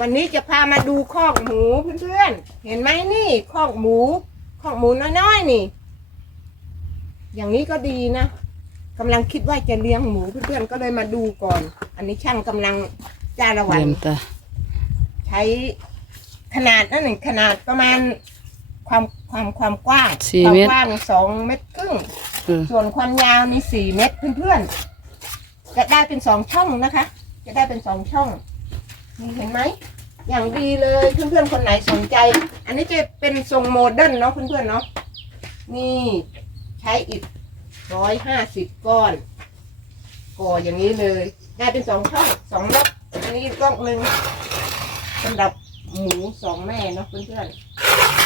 วันนี้จะพามาดูคอกหมูเพื่อนๆ เห็นไหมนี่คอกหมูคอกหมูน้อยๆนี่ อย่างนี้ก็ดีนะกำลังคิดว่าจะเลี้ยงหมูเพื่อนๆก็เลยมาดูก่อน อันนี้ช่างกำลังจ้าละวัน เยี่ยมตาใช้ขนาดนั่นหนึ่งขนาดประมาณความความความกว้างสี่ความเมตร กว้างสองเมตรครึ่ง เออส่วนความยาวมีสี่เมตรเพื่อนๆ จะได้เป็นสองช่องนะคะ จะได้เป็นสองช่องนี่ เห็นไหม อย่างดีเลยเพื่อนๆคนไหนสนใจ อันนี้จะเป็นทรงโมเดิร์นเนาะเพื่อนๆเนาะ นี่ใช้อิฐร้อยห้าสิบก้อน ก่ออย่างนี้เลย ได้เป็นสองช่องสองล็อกอันนี้กล้องหนึ่งสำหรับหมูสองแม่เนาะเพื่อน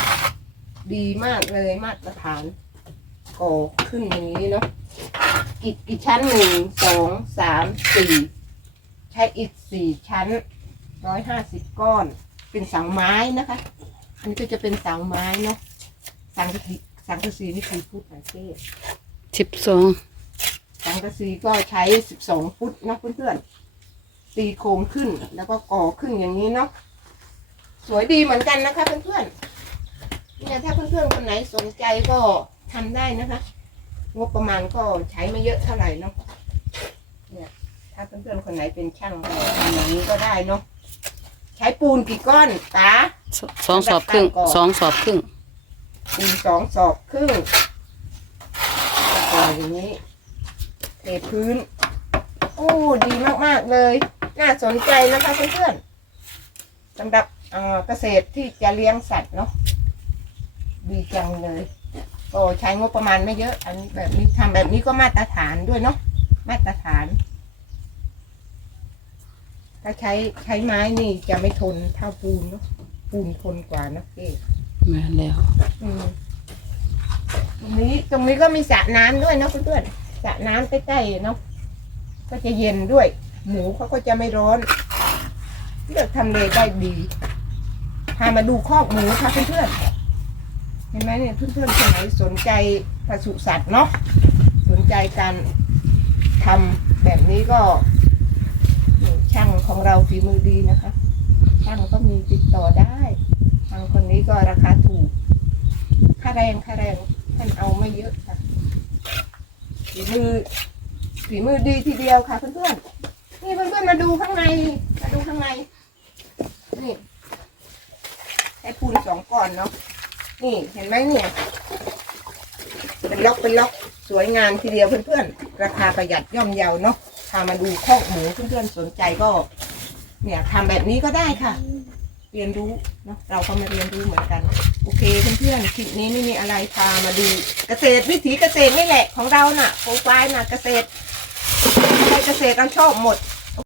ๆ ดีมากเลยมาตรฐาน ก่อขึ้นอย่างนี้เนาะอิฐอีกชั้นหนึ่งสองสามสี่ใช้อิฐสี่ชั้น ร้อยห้าสิบก้อน เป็นเสาไม้นะคะ อันนี้ก็จะเป็นเสาไม้เนาะสังกะสีสังกะสีนี่คือฟุตนะเจ๊สิบสองสังกะสีก็ใช้สิบสองฟุตนะเพื่อนๆตีโครงขึ้นแล้วก็ก่อขึ้นอย่างนี้เนาะสวยดีเหมือนกันนะคะเพื่อนๆเนี่ยถ้าเพื่อนๆคนไหนสนใจก็ทำได้นะคะงบประมาณก็ใช้ไม่เยอะเท่าไหร่เนาะเนี่ยถ้าเพื่อนๆคนไหนเป็นช่างก็ทำอย่างนี้ก็ได้เนาะ ใช้ปูนกี่ก้อนตาสสองสอบครึ่งก่อนสองสอบครึ่งปูนสองศอกครึ่งก่อนอย่างนี้เทพื้น โอ้ดีมากๆเลย น่าสนใจนะคะเพื่อนๆสำหรับเอ่อเกษตรที่จะเลี้ยงสัตว์เนาะดีจังเลยก็ใช้งบประมาณไม่เยอะ อันนี้แบบนี้ทำแบบนี้ก็มาตรฐานด้วยเนาะมาตรฐาน ถ้าใช้ใช้ไม้นี่จะไม่ทนเท่าปูนเนาะปูนทนกว่านะเจ๊แม่นแล้วอืมตรงนี้ตรงนี้ก็มีสระน้ำด้วยเนาะเพื่อนๆสระน้ำใกล้ๆเนาะก็จะเย็นด้วย หมูเขาก็จะไม่ร้อนเลือกทำเลได้ดีพามาดูคอกหมูค่ะเพื่อนๆเห็นไหมเนี่ยเพื่อนๆคนไหนสนใจปศุสัตว์เนาะสนใจการทำแบบนี้ก็นี่ ช่างของเราฝีมือดีนะคะ ช่างก็มีติดต่อได้ทางคนนี้ก็ราคาถูก ค่าแรงค่าแรงท่านเอาไม่เยอะค่ะฝีมือฝีมือดีทีเดียวค่ะเพื่อนๆนี่เพื่อนๆมาดูข้างใน มาดูข้างในนี่ให้ปูนสองก้อนเนาะนี่เห็นไหมเนี่ย เป็นล็อกเป็นล็อกสวยงามทีเดียวเพื่อนๆราคาประหยัดย่อมเยาเนาะ พามาดูคอกหมูเพื่อนๆสนใจก็ เนี่ยทำแบบนี้ก็ได้ค่ะ เรียนรู้เนาะเราก็มาเรียนรู้เหมือนกัน โอเคเพื่อนๆคลิปนี้ไม่มีอะไรพามาดูเกษตรวิถีเกษตรนี่แหละของเราน่ะโปรไฟล์น่ะเกษตรใครเกษตรเราชอบหมด